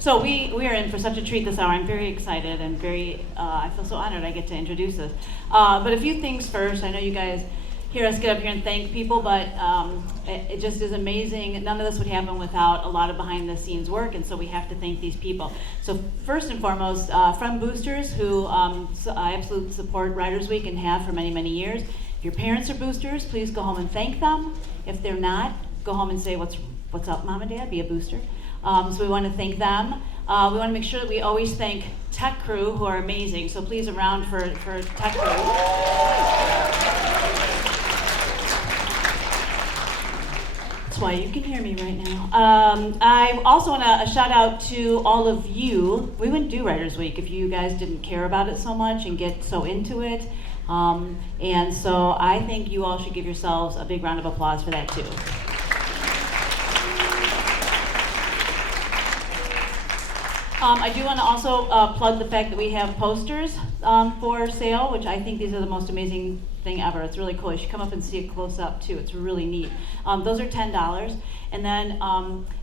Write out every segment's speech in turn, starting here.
So we are in for such a treat this hour. I'm very excited and I feel so honored I get to introduce this. But a few things first. I know you guys hear us get up here and thank people, but it just is amazing. None of this would happen without a lot of behind the scenes work, and so we have to thank these people. So first and foremost, Fremd boosters who absolutely support Writers Week and have for many, many years. If your parents are boosters, please go home and thank them. If they're not, go home and say, what's up, Mom and Dad? Be a booster. So we want to thank them. We want to make sure that we always thank tech crew, who are amazing. So please, a round for tech crew. That's why you can hear me right now. I also want to shout out to all of you. We wouldn't do Writers Week if you guys didn't care about it so much and get so into it. And so I think you all should give yourselves a big round of applause for that too. I do want to also plug the fact that we have posters for sale, which I think these are the most amazing thing ever. It's really cool. You should come up and see it close up too. It's really neat. Those are $10. And then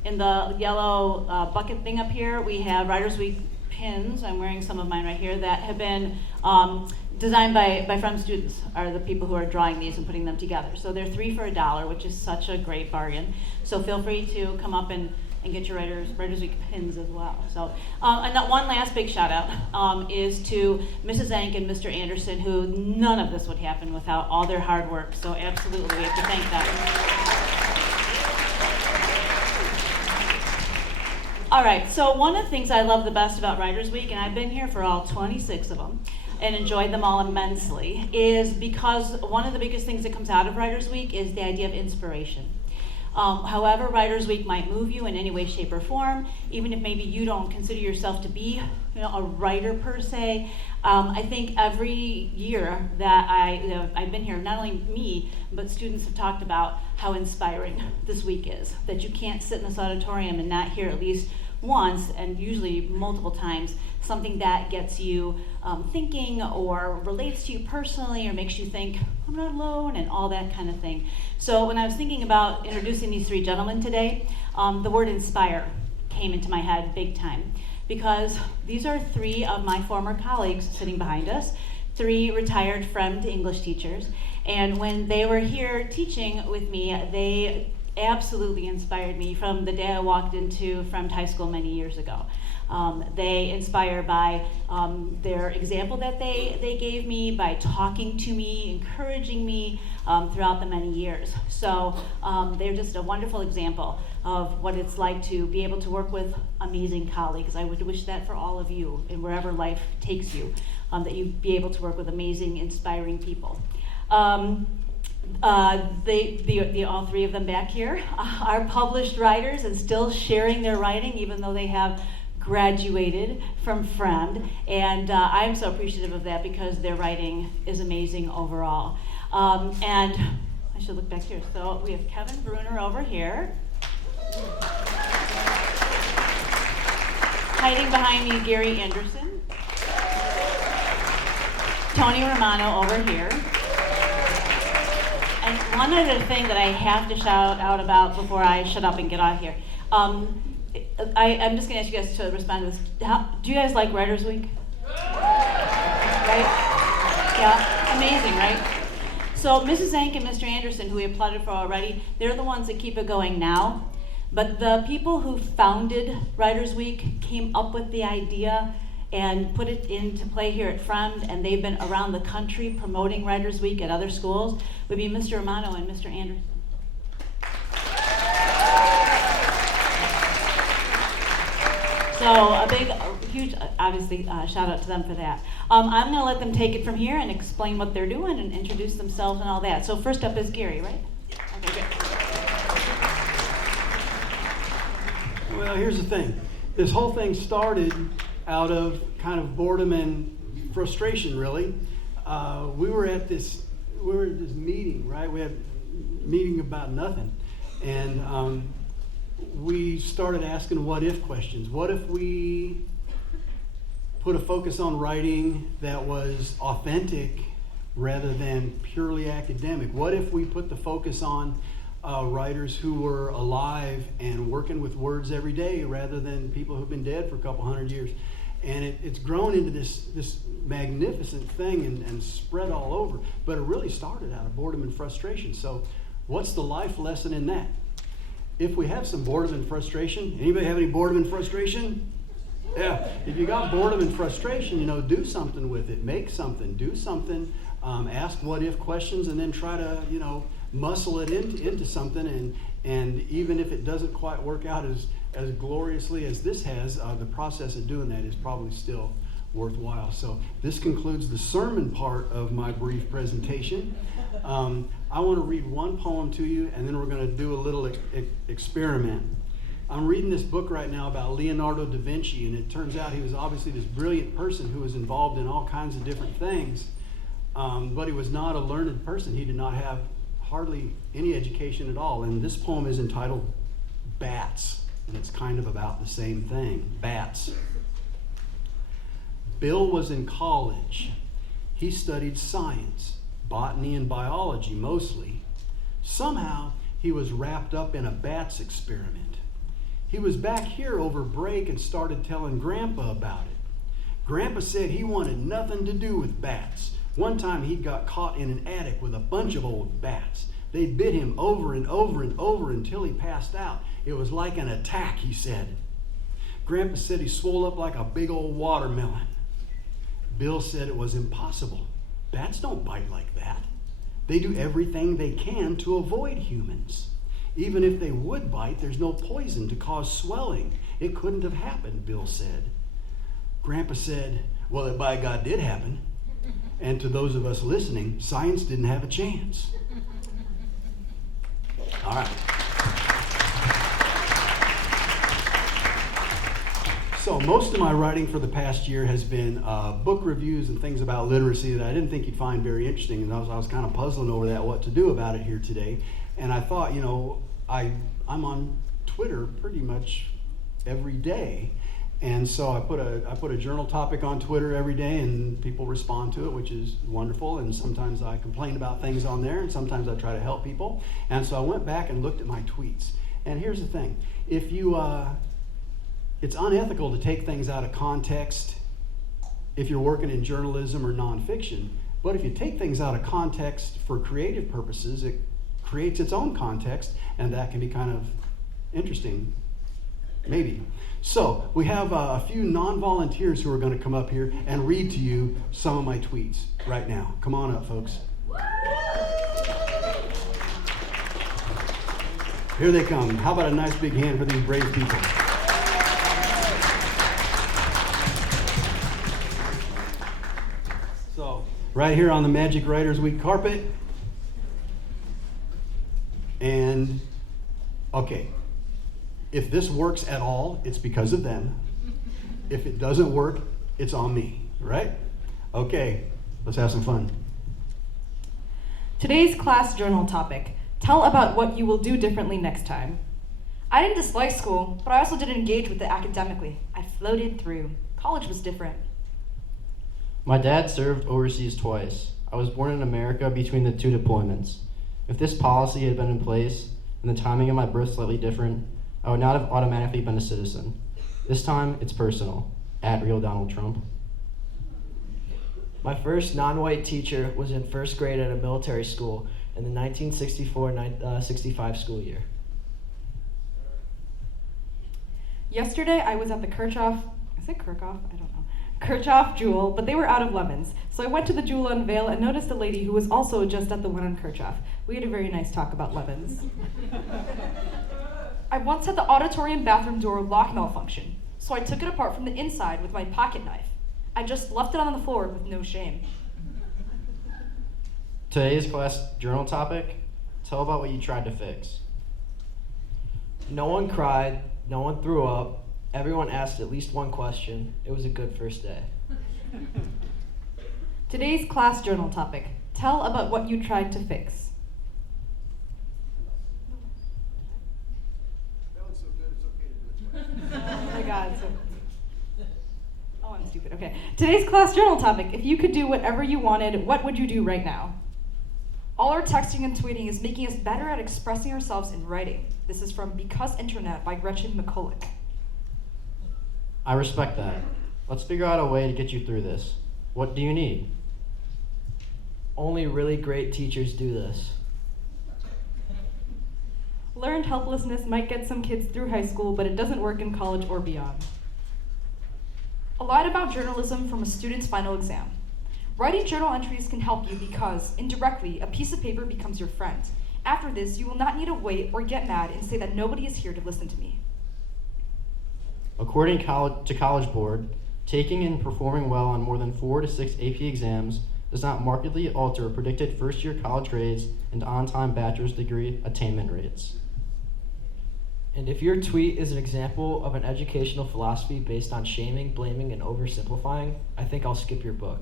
in the yellow bucket thing up here, we have Writers Week pins. I'm wearing some of mine right here that have been designed by Fremd students, are the people who are drawing these and putting them together. So they're 3 for $1, which is such a great bargain. So feel free to come up and get your Writers Week pins as well. So, and one last big shout out is to Mrs. Zank and Mr. Anderson, who none of this would happen without all their hard work. So absolutely, we have to thank them. All right, so one of the things I love the best about Writers Week, and I've been here for all 26 of them, and enjoyed them all immensely, is because one of the biggest things that comes out of Writers Week is the idea of inspiration. However, Writers Week might move you in any way, shape, or form, even if maybe you don't consider yourself to be, a writer per se. I think every year that I've been here, not only me, but students have talked about how inspiring this week is. That you can't sit in this auditorium and not hear at least once, and usually multiple times, something that gets you thinking or relates to you personally or makes you think, I'm not alone, and all that kind of thing. So when I was thinking about introducing these 3 gentlemen today, the word inspire came into my head big time, because these are 3 of my former colleagues sitting behind us, 3 retired Fremd English teachers, and when they were here teaching with me, they absolutely inspired me from the day I walked into Fremd High School many years ago. They inspire by their example that they gave me, by talking to me, encouraging me throughout the many years. So they're just a wonderful example of what it's like to be able to work with amazing colleagues. I would wish that for all of you, and wherever life takes you, that you be able to work with amazing, inspiring people. All 3 of them back here are published writers and still sharing their writing, even though they have graduated from Fremd, and I'm so appreciative of that because their writing is amazing overall. And I should look back here. So we have Kevin Bruner over here. Hiding behind me, Gary Anderson. Tony Romano over here. And one other thing that I have to shout out about before I shut up and get out of here. I'm just going to ask you guys to respond to this. Do you guys like Writers Week? Right? Yeah, amazing, right? So Mrs. Zank and Mr. Anderson, who we applauded for already, they're the ones that keep it going now. But the people who founded Writers Week came up with the idea and put it into play here at Fremd, and they've been around the country promoting Writers Week at other schools, would be Mr. Romano and Mr. Anderson. So a big, huge, obviously, shout out to them for that. I'm going to let them take it from here and explain what they're doing and introduce themselves and all that. So first up is Gary, right? Okay, good. Well, here's the thing. This whole thing started out of kind of boredom and frustration, really. We were at this meeting, right? We had a meeting about nothing. And we started asking what-if questions. What if we put a focus on writing that was authentic rather than purely academic? What if we put the focus on writers who were alive and working with words every day rather than people who've been dead for a couple hundred years. And it's grown into this magnificent thing and spread all over. But it really started out of boredom and frustration. So what's the life lesson in that? If we have some boredom and frustration, anybody have any boredom and frustration? Yeah, if you got boredom and frustration, do something with it. Make something, do something, ask what-if questions, and then try to, muscle it into something. And even if it doesn't quite work out as gloriously as this has, the process of doing that is probably still worthwhile. So this concludes the sermon part of my brief presentation. I want to read one poem to you, and then we're going to do a little experiment. I'm reading this book right now about Leonardo da Vinci, and it turns out he was obviously this brilliant person who was involved in all kinds of different things, but he was not a learned person. He did not have hardly any education at all. And this poem is entitled Bats, and it's kind of about the same thing. Bats. Bill was in college. He studied science, botany and biology mostly. Somehow he was wrapped up in a bats experiment. He was back here over break and started telling Grandpa about it. Grandpa said he wanted nothing to do with bats. One time he got caught in an attic with a bunch of old bats. They bit him over and over and over until he passed out. It was like an attack, he said. Grandpa said he swelled up like a big old watermelon. Bill said it was impossible. Bats don't bite like that. They do everything they can to avoid humans. Even if they would bite, there's no poison to cause swelling. It couldn't have happened, Bill said. Grandpa said, well, it by God did happen. And to those of us listening, science didn't have a chance. All right. So most of my writing for the past year has been book reviews and things about literacy that I didn't think you'd find very interesting. And I was kind of puzzling over that, what to do about it here today. And I thought, I'm on Twitter pretty much every day. And so I put a journal topic on Twitter every day, and people respond to it, which is wonderful. And sometimes I complain about things on there, and sometimes I try to help people. And so I went back and looked at my tweets. And here's the thing. If you, it's unethical to take things out of context if you're working in journalism or nonfiction. But if you take things out of context for creative purposes, it creates its own context, and that can be kind of interesting, maybe. So we have a few non-volunteers who are going to come up here and read to you some of my tweets right now. Come on up, folks. Here they come. How about a nice big hand for these brave people? So, right here on the Magic Writers Week carpet. And, okay, if this works at all, it's because of them. If it doesn't work, it's on me, right? Okay, let's have some fun. Today's class journal topic: tell about what you will do differently next time. I didn't dislike school, but I also didn't engage with it academically. I floated through. College was different. My dad served overseas twice. I was born in America between the two deployments. If this policy had been in place and the timing of my birth slightly different, I would not have automatically been a citizen. This time, it's personal. @Real Donald Trump. My first non-white teacher was in first grade at a military school in the 1964-65 school year. Yesterday, I was at the Kirchhoff Jewel, but they were out of lemons. So I went to the Jewel Unveil and noticed a lady who was also just at the one on Kirchhoff. We had a very nice talk about lemons. I once had the auditorium bathroom door lock malfunction, so I took it apart from the inside with my pocket knife. I just left it on the floor with no shame. Today's class journal topic: tell about what you tried to fix. No one cried, no one threw up, everyone asked at least one question. It was a good first day. Today's class journal topic: tell about what you tried to fix. That was so good, it's okay to do it twice. Oh my God. I'm stupid. Okay. Today's class journal topic: if you could do whatever you wanted, what would you do right now? All our texting and tweeting is making us better at expressing ourselves in writing. This is from Because Internet by Gretchen McCulloch. I respect that. Let's figure out a way to get you through this. What do you need? Only really great teachers do this. Learned helplessness might get some kids through high school, but it doesn't work in college or beyond. A line about journalism from a student's final exam. Writing journal entries can help you because, indirectly, a piece of paper becomes your friend. After this, you will not need to wait or get mad and say that nobody is here to listen to me. According to College Board, taking and performing well on more than 4 to 6 AP exams does not markedly alter predicted first-year college grades and on-time bachelor's degree attainment rates. And if your tweet is an example of an educational philosophy based on shaming, blaming, and oversimplifying, I think I'll skip your book.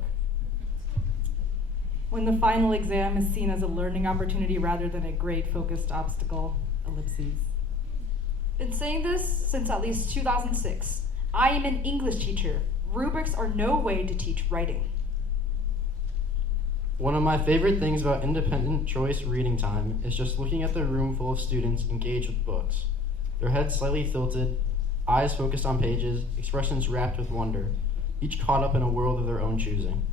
When the final exam is seen as a learning opportunity rather than a grade-focused obstacle, ellipses. Been saying this since at least 2006. I am an English teacher. Rubrics are no way to teach writing. One of my favorite things about independent choice reading time is just looking at the room full of students engaged with books. Their heads slightly tilted, eyes focused on pages, expressions wrapped with wonder, each caught up in a world of their own choosing.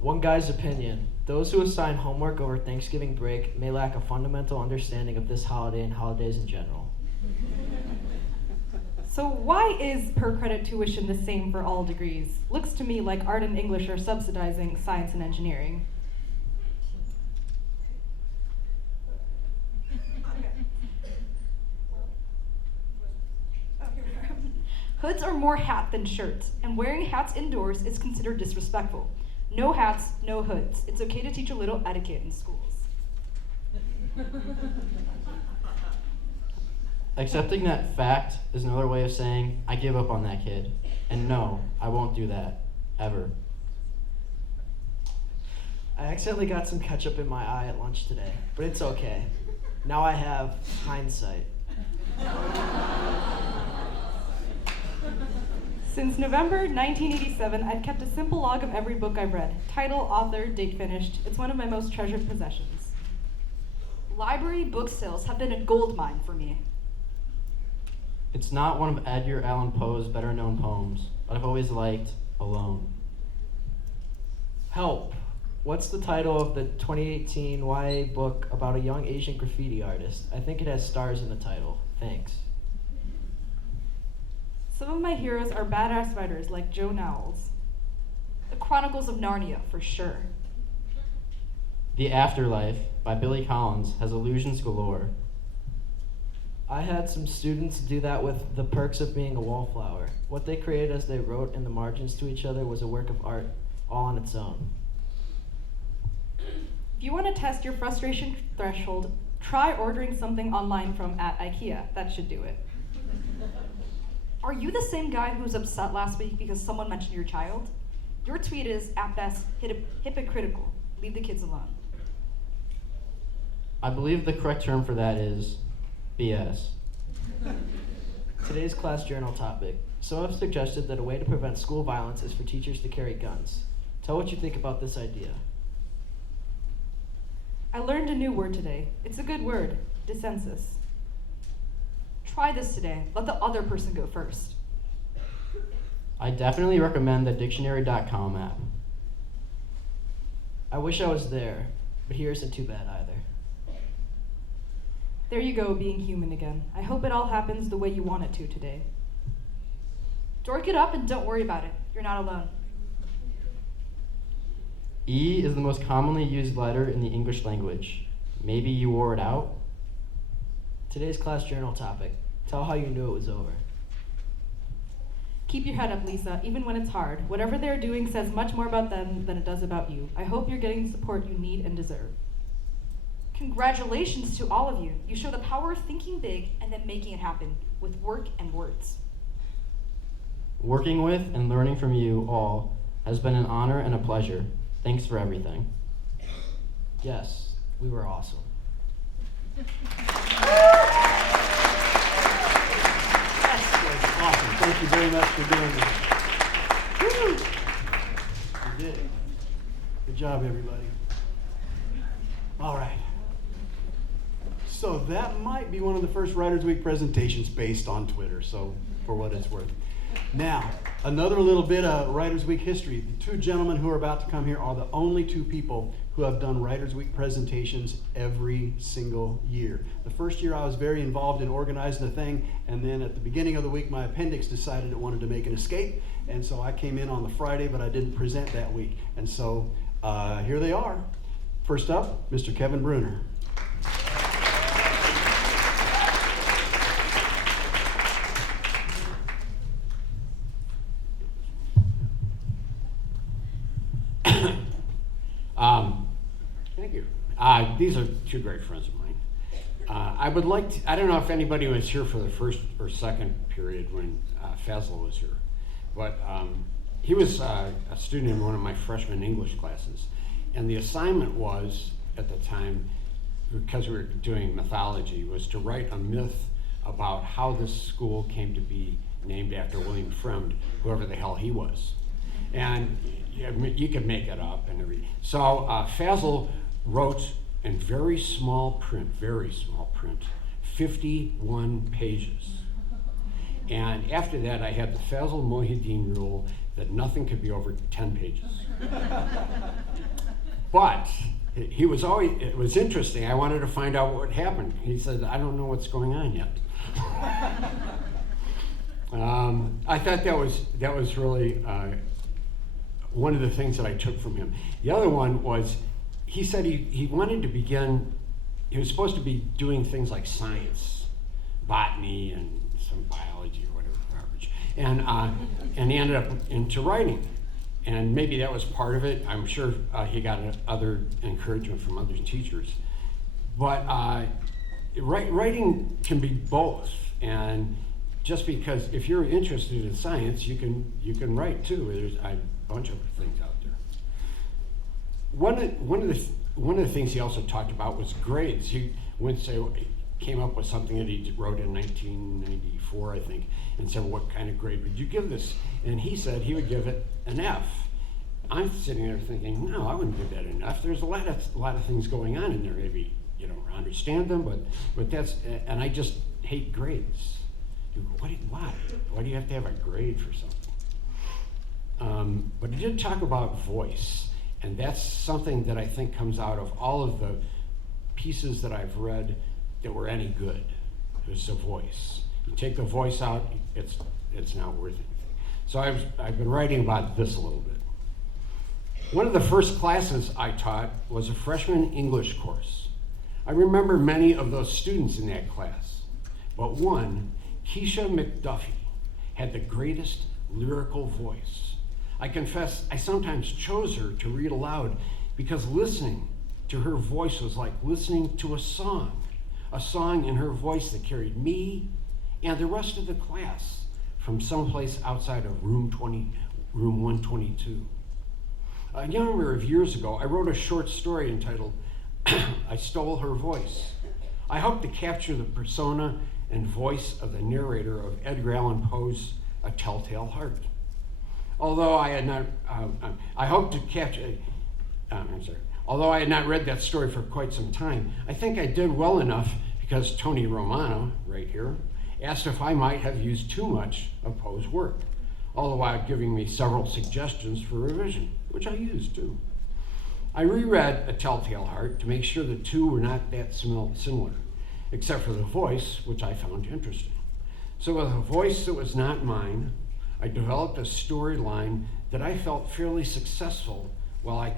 One guy's opinion: those who assign homework over Thanksgiving break may lack a fundamental understanding of this holiday and holidays in general. So why is per-credit tuition the same for all degrees? Looks to me like art and English are subsidizing science and engineering. Hoods are more hat than shirts, and wearing hats indoors is considered disrespectful. No hats, no hoods. It's okay to teach a little etiquette in schools. Accepting that fact is another way of saying, I give up on that kid. And no, I won't do that. Ever. I accidentally got some ketchup in my eye at lunch today, but it's okay. Now I have hindsight. Since November 1987, I've kept a simple log of every book I've read. Title, author, date finished. It's one of my most treasured possessions. Library book sales have been a gold mine for me. It's not one of Edgar Allan Poe's better known poems, but I've always liked Alone. Help. What's the title of the 2018 YA book about a young Asian graffiti artist? I think it has stars in the title. Thanks. Some of my heroes are badass writers like Joe Knowles. The Chronicles of Narnia, for sure. The Afterlife by Billy Collins has allusions galore. I had some students do that with The Perks of Being a Wallflower. What they created as they wrote in the margins to each other was a work of art all on its own. If you want to test your frustration threshold, try ordering something online from at IKEA. That should do it. Are you the same guy who was upset last week because someone mentioned your child? Your tweet is, at best, hypocritical. Leave the kids alone. I believe the correct term for that is BS. Today's class journal topic. Some have suggested that a way to prevent school violence is for teachers to carry guns. Tell what you think about this idea. I learned a new word today. It's a good word, dissensus. Try this today. Let the other person go first. I definitely recommend the dictionary.com app. I wish I was there, but here isn't too bad either. There you go, being human again. I hope it all happens the way you want it to today. Dork it up and don't worry about it. You're not alone. E is the most commonly used letter in the English language. Maybe you wore it out? Today's class journal topic. Tell how you knew it was over. Keep your head up, Lisa, even when it's hard. Whatever they're doing says much more about them than it does about you. I hope you're getting the support you need and deserve. Congratulations to all of you. You show the power of thinking big and then making it happen with work and words. Working with and learning from you all has been an honor and a pleasure. Thanks for everything. Yes, we were awesome. Awesome. Thank you very much for doing that. You did it. Good job, everybody. All right. So that might be one of the first Writers Week presentations based on Twitter, so for what it's worth. Now, another little bit of Writers Week history. The two gentlemen who are about to come here are the only two people who have done Writers Week presentations every single year. The first year I was very involved in organizing the thing, and then at the beginning of the week my appendix decided it wanted to make an escape, and so I came in on the Friday, but I didn't present that week. And so here they are. First up, Mr. Kevin Bruner. Thank you. These are two great friends of mine. I would like to, I don't know if anybody was here for the first or second period when Fazl was here, but he was a student in one of my freshman English classes, and the assignment was, at the time, because we were doing mythology, was to write a myth about how this school came to be named after William Fremd, whoever the hell he was. And you could make it up and everything. So Fazl wrote in very small print, 51 pages. And after that, I had the Fazl Mohideen rule that nothing could be over 10 pages. But he was always, it was interesting. I wanted to find out what happened. He said, I don't know what's going on yet. I thought that was really one of the things that I took from him. The other one was, he said he wanted to begin, he was supposed to be doing things like science, botany and some biology or whatever garbage, and he ended up into writing. And maybe that was part of it. I'm sure he got other encouragement from other teachers. But writing can be both. And just because if you're interested in science, you can write too. There's a bunch of things out there. One of the things he also talked about was grades. He came up with something that he wrote in 1994, I think, and said, what kind of grade would you give this? And he said he would give it an F. I'm sitting there thinking, no, I wouldn't give that an F. There's a lot of things going on in there. Maybe you don't understand them, but that's, and I just hate grades. Why? Why do you have to have a grade for something? But he did talk about voice, and that's something that I think comes out of all of the pieces that I've read that were any good. It's the voice. You take the voice out, it's not worth anything. So I've been writing about this a little bit. One of the first classes I taught was a freshman English course. I remember many of those students in that class, but one, Keisha McDuffie, had the greatest lyrical voice. I confess I sometimes chose her to read aloud because listening to her voice was like listening to a song in her voice that carried me and the rest of the class from someplace outside of room 122. A number of years ago, I wrote a short story entitled, I Stole Her Voice. I hoped to capture the persona and voice of the narrator of Edgar Allan Poe's A Telltale Heart. Although I had not, although I had not read that story for quite some time, I think I did well enough because Tony Romano, right here, asked if I might have used too much of Poe's work, all the while giving me several suggestions for revision, which I used too. I reread A Telltale Heart to make sure the two were not that similar, except for the voice, which I found interesting. So with a voice that was not mine, I developed a storyline that I felt fairly successful while I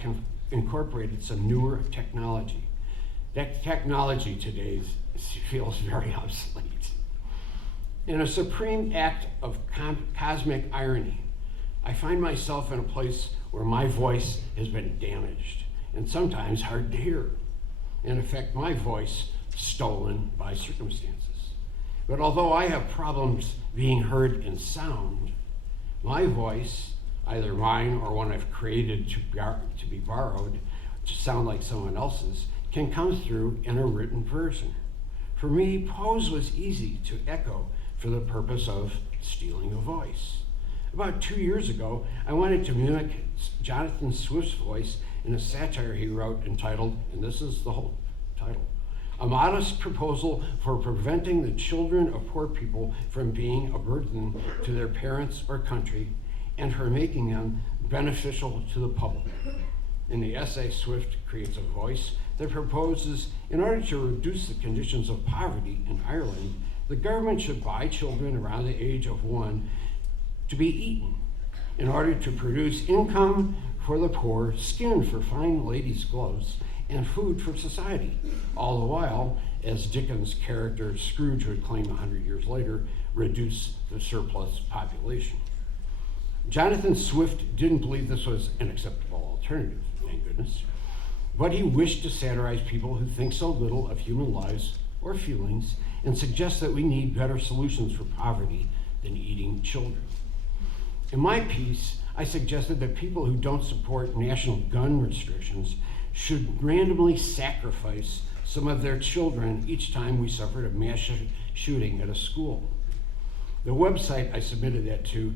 incorporated some newer technology. That technology today feels very obsolete. In a supreme act of cosmic irony, I find myself in a place where my voice has been damaged and sometimes hard to hear. In effect, my voice stolen by circumstances. But although I have problems being heard in sound, my voice, either mine or one I've created to be borrowed to sound like someone else's, can come through in a written version. For me, Poe's was easy to echo for the purpose of stealing a voice. About 2 years ago, I wanted to mimic Jonathan Swift's voice in a satire he wrote entitled, and this is the whole title, "A Modest Proposal for Preventing the Children of Poor People from Being a Burden to Their Parents or Country, and for Making Them Beneficial to the Public." In the essay, Swift creates a voice that proposes, in order to reduce the conditions of poverty in Ireland, the government should buy children around the age of 1 to be eaten in order to produce income for the poor, skin for fine ladies' gloves, and food for society. All the while, as Dickens' character Scrooge would claim 100 years later, reduce the surplus population. Jonathan Swift didn't believe this was an acceptable alternative, thank goodness, but he wished to satirize people who think so little of human lives or feelings and suggest that we need better solutions for poverty than eating children. In my piece, I suggested that people who don't support national gun restrictions should randomly sacrifice some of their children each time we suffered a mass shooting at a school. The website I submitted that to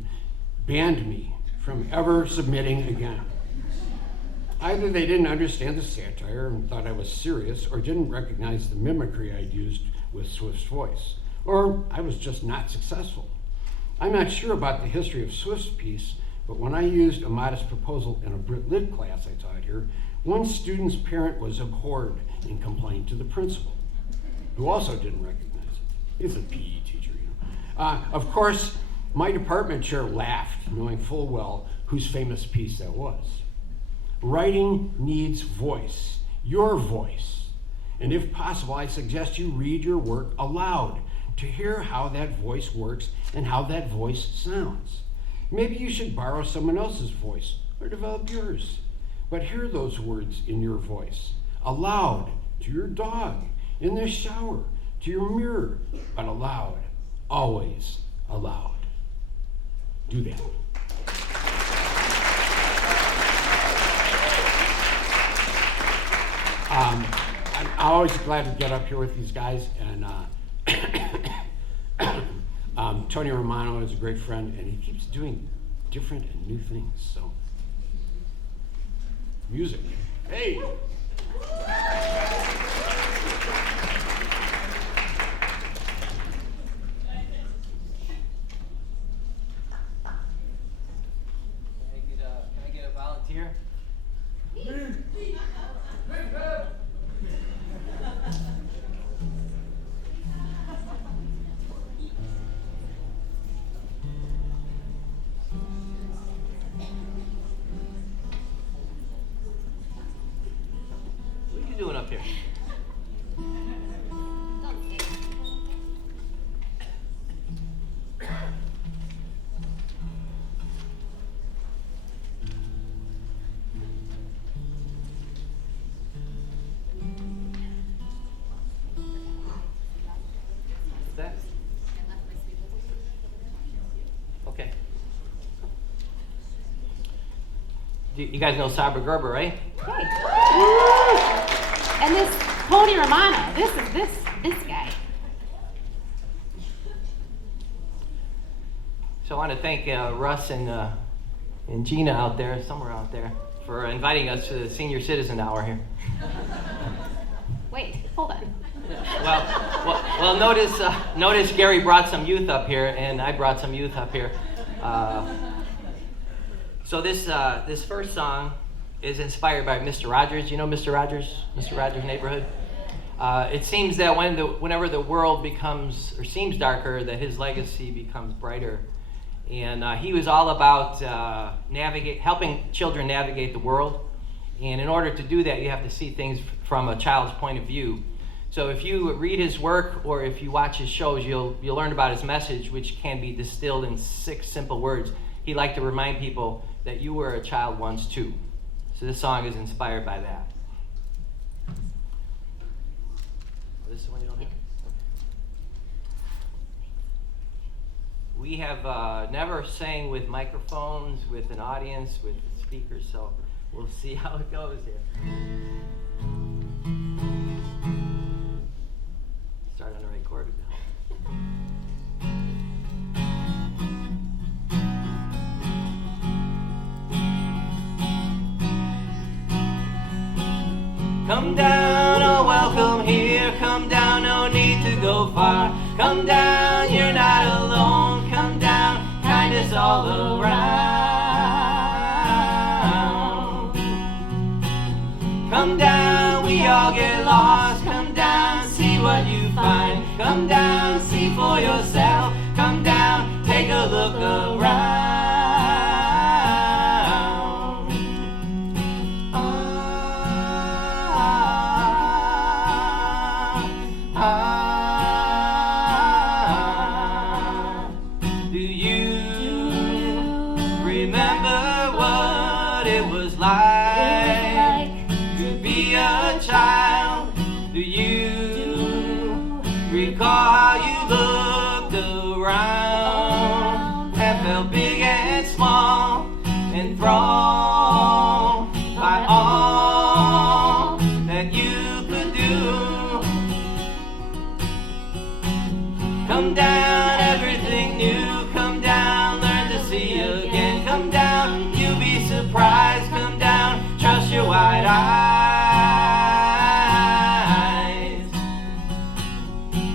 banned me from ever submitting again. Either they didn't understand the satire and thought I was serious, or didn't recognize the mimicry I'd used with Swift's voice, or I was just not successful. I'm not sure about the history of Swift's piece, but when I used A Modest Proposal in a Brit Lit class I taught here, one student's parent was abhorred and complained to the principal, who also didn't recognize it. He's a PE teacher, you know. Of course, my department chair laughed, knowing full well whose famous piece that was. Writing needs voice, your voice. And if possible, I suggest you read your work aloud to hear how that voice works and how that voice sounds. Maybe you should borrow someone else's voice or develop yours. But hear those words in your voice, aloud, to your dog, in the shower, to your mirror, but aloud, always aloud. Do that. I'm always glad to get up here with these guys, and Tony Romano is a great friend, and he keeps doing different and new things, so. Music. Hey! Can I get a volunteer? What are you doing up here? What's that? Okay. You guys know Sabra Gerber, right? Hey. And this Tony Romano, this guy. So I want to thank Russ and Gina out there, somewhere out there, for inviting us to the Senior Citizen Hour here. Wait, hold on. Well, notice Gary brought some youth up here, and I brought some youth up here. So this first song is inspired by Mr. Rogers. You know Mr. Rogers? Mr. Rogers' Neighborhood? It seems that whenever the world becomes, or seems darker, that his legacy becomes brighter. And he was all about helping children navigate the world. And in order to do that, you have to see things from a child's point of view. So if you read his work or if you watch his shows, you'll learn about his message, which can be distilled in 6 simple words. He liked to remind people that you were a child once too. So this song is inspired by that. This is the one you don't hear? We have never sang with microphones, with an audience, with speakers, so we'll see how it goes here. Start on the right chord. Come down, oh welcome here. Come down, no need to go far. Come down, you're not alone. Come down, kindness all around. Come down, we all get lost. Come down, see what you find. Come down, see for yourself. Come down, take a look around. Do you remember what it was like to be a child? Do you recall how you looked around and felt big and small, enthralled by all that you could do? Come down, everything new. Come down, learn to see again. Come down, you'll be surprised. Come down, trust your wide eyes.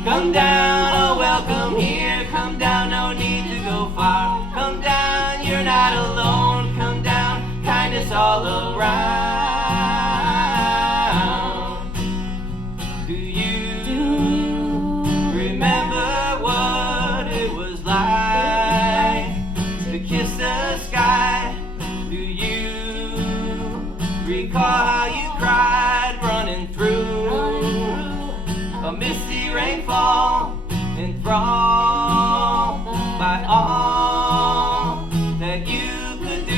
Come down, oh welcome here. Come down, no need to go far. Come down, you're not alone. Come down, kindness all around. Do you remember what it was like to kiss the sky? Do you recall how you cried running through a misty rainfall, enthralled by all that you could do?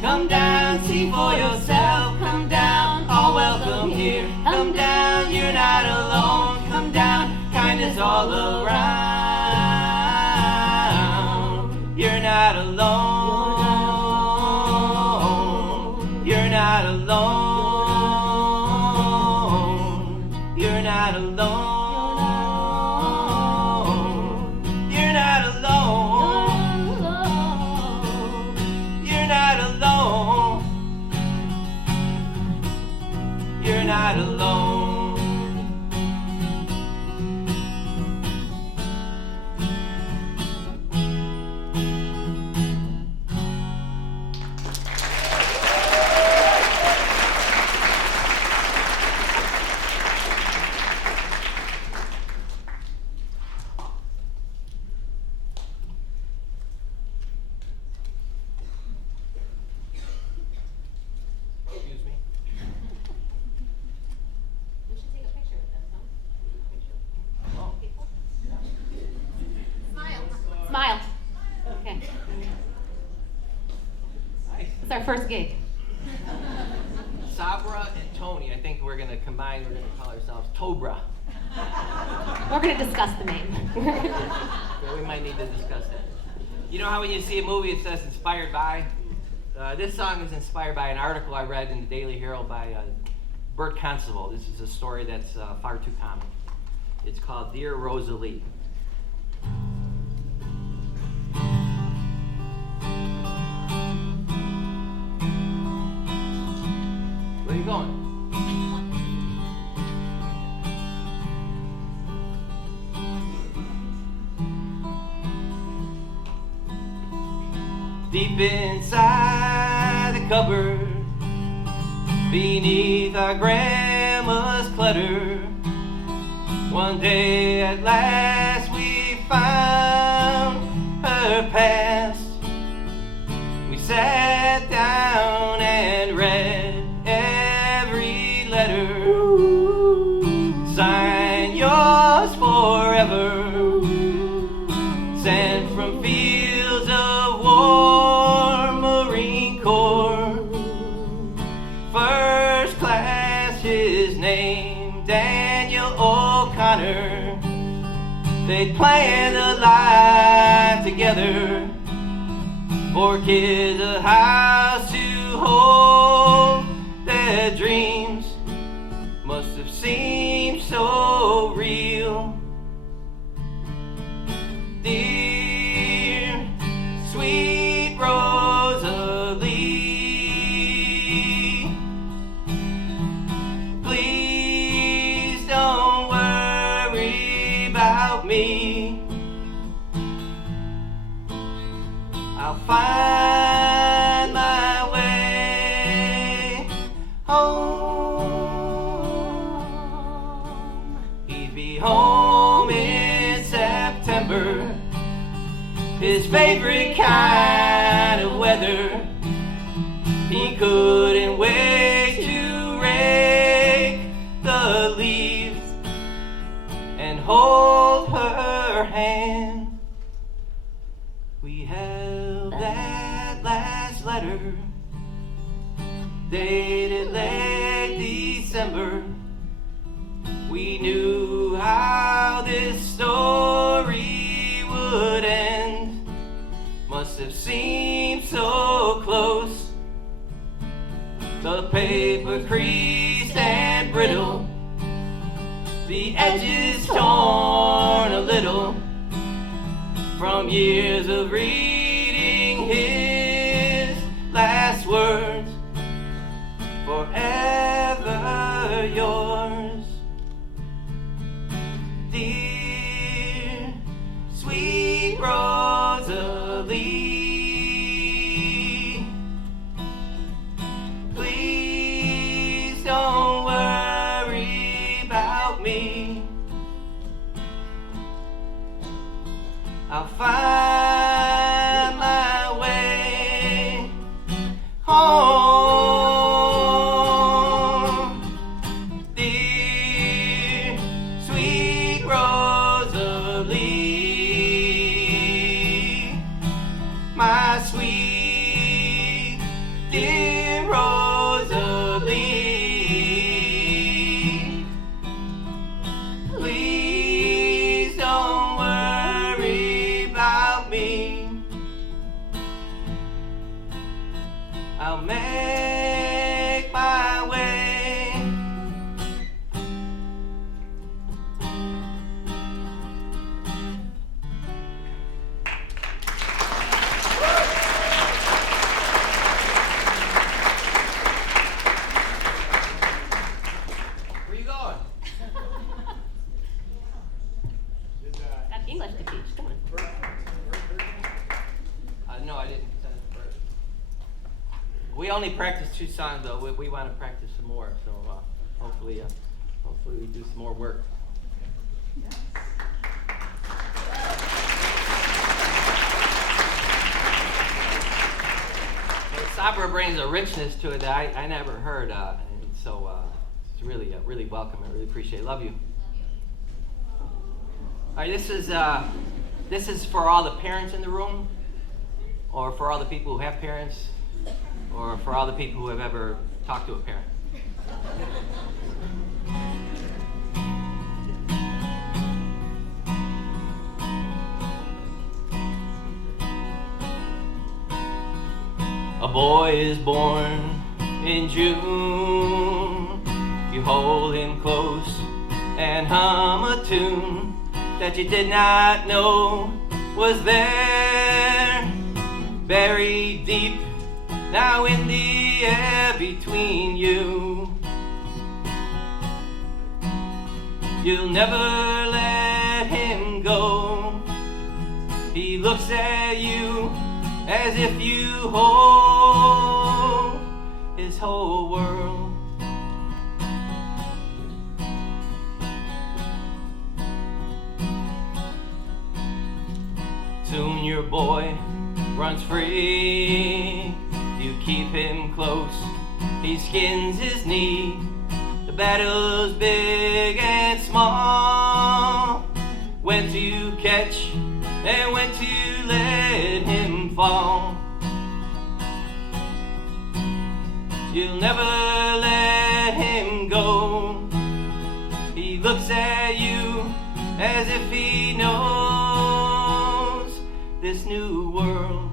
Come down, see for yourself. Come down, all welcome here. Come down, you're not alone. Come down, kindness all around. You're not alone. You're not alone. You're not alone. You're not alone. You're not alone. You're not alone. Excuse me. We should take a picture with them, huh? Smile. Smile. Okay. It's our first gig. Sabra and Tony, I think we're gonna combine, we're gonna call ourselves Tobra. We're going to discuss the name. So we might need to discuss that. You know how when you see a movie it says inspired by? This song is inspired by an article I read in the Daily Herald by Bert Constable. This is a story that's far too common. It's called Dear Rosalie. Where are you going? Deep inside the cupboard, beneath our grandma's clutter, one day at last we found her past. We sat down and read every letter. Sign yours forever, sent from fields of war, Marine Corps. First class, his name Daniel O'Connor. They planned a life together, 4 kids, a house to hold. Their dreams must have seemed so real. Dear sweet Rosalie, about me. I'll find my way home. He'd be home in September, his favorite kind of weather. He couldn't wait to rake the leaves and hold her hand. We held that last letter, dated late December. We knew how this story would end. Must have seemed so close. The paper creased and brittle, the edges torn a little from years of reading his last words. Forever yours, dear sweet Rosalie. Please don't worry about me. I'll find my way home, dear sweet Rosalie, my sweet dear Rosalie. Please don't worry about me. I'll make my way. Where you going? Got English to teach. Come on. No, I didn't send it first. We only practiced 2 songs though. We want to practice some more, so hopefully we do some more work. The opera brings a richness to it that I never heard, and so it's really welcome. I really appreciate it. Love you. All right, this is for all the parents in the room, or for all the people who have parents, or for all the people who have ever talked to a parent. A boy is born in June. You hold him close and hum a tune that you did not know was there, buried deep now in the air between you. You'll never let him go. He looks at you as if you hold his whole world. Soon your boy runs free. You keep him close. He skins his knee. The battle's big and small. When to catch and when to let him fall. You'll never let him go. He looks at you as if he knows this new world.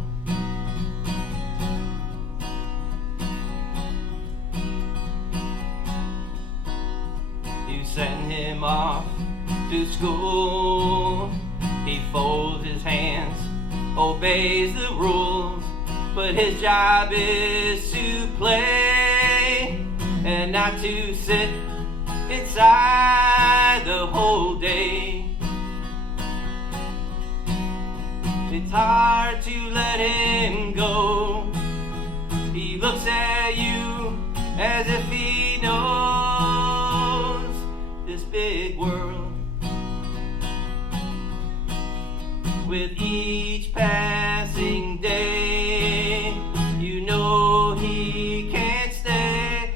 You send him off to school. He folds his hands, obeys the rules, but his job is to play and not to sit inside the whole day. It's hard to let him go. He looks at you as if he knows this big world. With each passing day, you know he can't stay.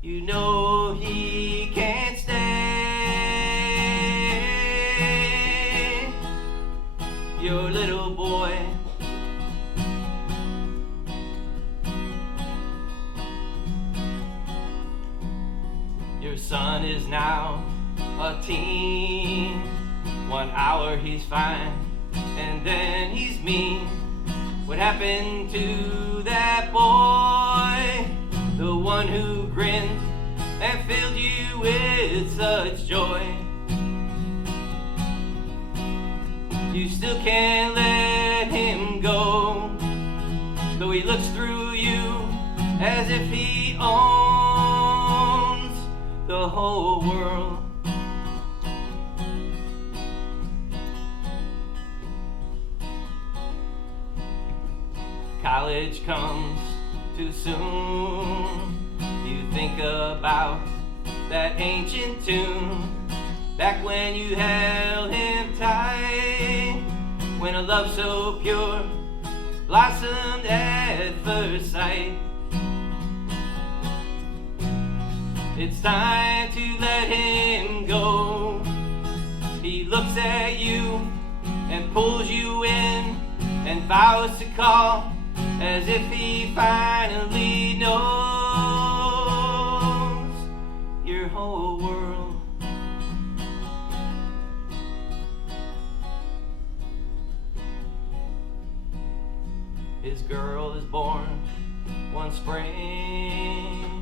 You know he can't stay. Your little boy, your son is now a teen. 1 hour he's fine, and then he's mean. What happened to that boy? The one who grinned and filled you with such joy. You still can't let him go, though he looks through you as if he owns the whole world. College comes too soon. You think about that ancient tune, back when you held him tight, when a love so pure blossomed at first sight. It's time to let him go. He looks at you and pulls you in and vows to call as if he finally knows your whole world. His girl is born one spring.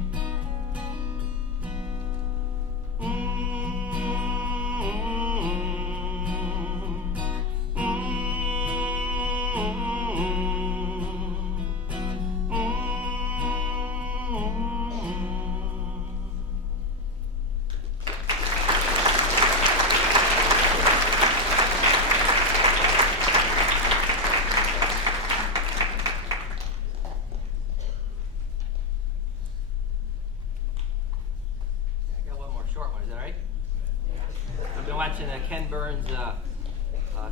Watching Ken Burns'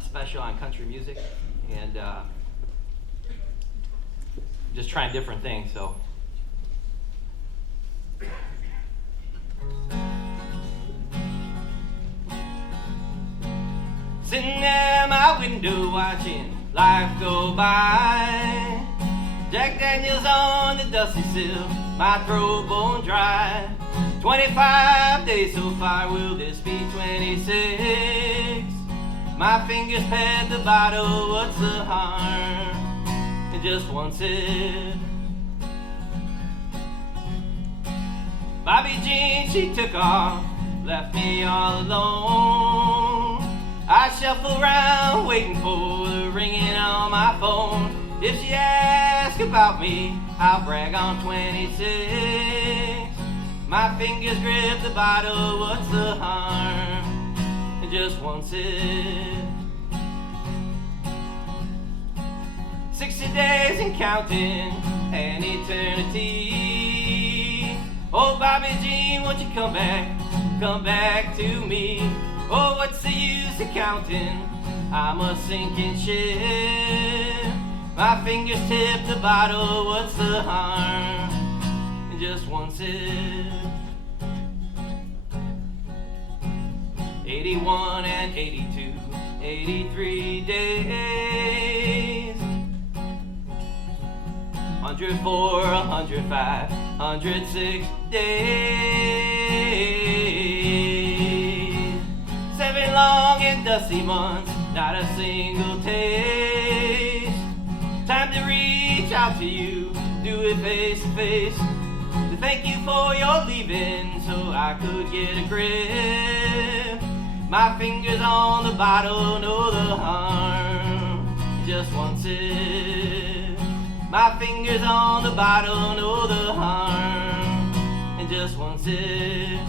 special on country music, and just trying different things. So, sitting at my window watching life go by, Jack Daniels on the dusty sill, my throat bone dry. 25 days so far, will this be 26? My fingers pad the bottle, what's the harm in just one sip? Bobby Jean, she took off, left me all alone. I shuffle around waiting for the ringing on my phone. If she asks about me, I'll brag on 26. My fingers grip the bottle, what's the harm in just one sip? 60 days and counting, an eternity. Oh, Bobby Jean, won't you come back to me? Oh, what's the use of counting? I'm a sinking ship. My fingers tip the bottle, what's the harm in just one sip? 81 and 82, 83 days. 104, 105, 106 days. 7 long and dusty months, not a single taste. Time to reach out to you, do it face to face. To thank you for your leaving so I could get a grip. My fingers on the bottle, know the harm, just one sip. My fingers on the bottle, know the harm, and just one sip.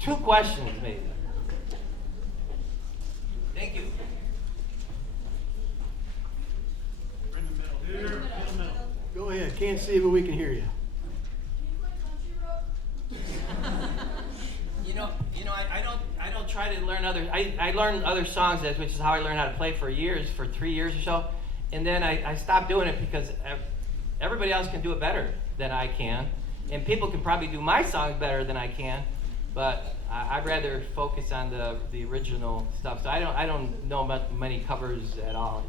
2 questions, maybe. Thank you. Go ahead. Can't see, but we can hear you. I don't try to learn other. I learned other songs, which is how I learned how to play for 3 years or so, and then I stopped doing it because everybody else can do it better than I can, and people can probably do my songs better than I can, but I'd rather focus on the original stuff. So I don't know about many covers at all.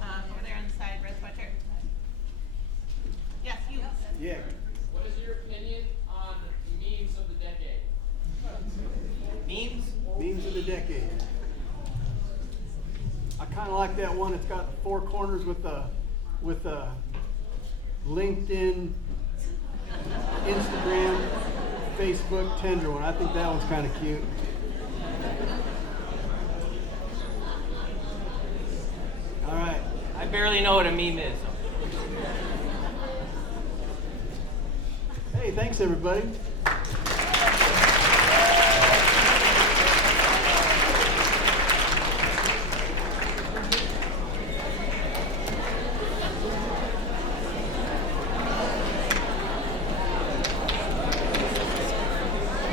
Over there on the side, red sweatshirt. Yes, you. Yeah. What is your opinion on memes of the decade? Memes? Memes of the decade. I kind of like that one. It's got the 4 corners with the LinkedIn, Instagram, Facebook, Tinder one. I think that one's kind of cute. All right. I barely know what a meme is. Hey, thanks everybody.